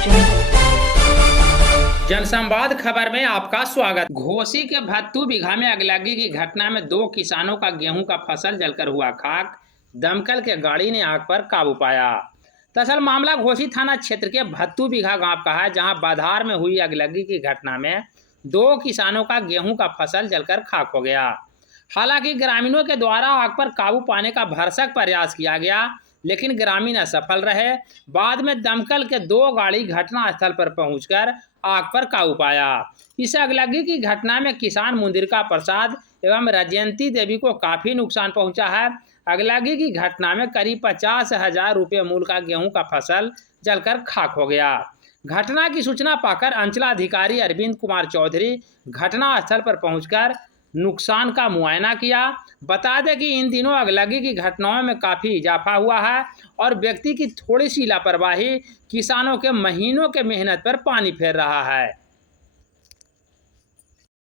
Jungle. जनसंवाद खबर में आपका स्वागत। घोसी के भत्तू बीघा में अगलगी की घटना में 2 किसानों का गेहूं का फसल जलकर हुआ खाक। दमकल के गाड़ी ने आग पर काबू पाया। दरअसल मामला घोसी थाना क्षेत्र के भत्तू बीघा गांव का है, जहां बाधार में हुई अगलगी की घटना में 2 किसानों का गेहूं का फसल जलकर खाक हो गया। हालांकि ग्रामीणों के द्वारा आग पर काबू पाने का भरसक प्रयास किया गया, लेकिन ग्रामीण असफल रहे। बाद में दमकल के 2 गाड़ी घटनास्थल पर पहुंचकर आग पर काबू पाया। इस अगलगी की घटना में किसान मुंदिरका प्रसाद एवं रजयंती देवी को काफ़ी नुकसान पहुंचा है। अगलगी की घटना में करीब 50,000 रुपये मूल्य का गेहूं का फसल जलकर खाक हो गया। घटना की सूचना पाकर अंचलाधिकारी अरविंद कुमार चौधरी घटनास्थल पर पहुंचकर नुकसान का मुआयना किया। बता दें कि इन दिनों अगलगी की घटनाओं में काफ़ी इजाफा हुआ है और व्यक्ति की थोड़ी सी लापरवाही किसानों के महीनों के मेहनत पर पानी फेर रहा है।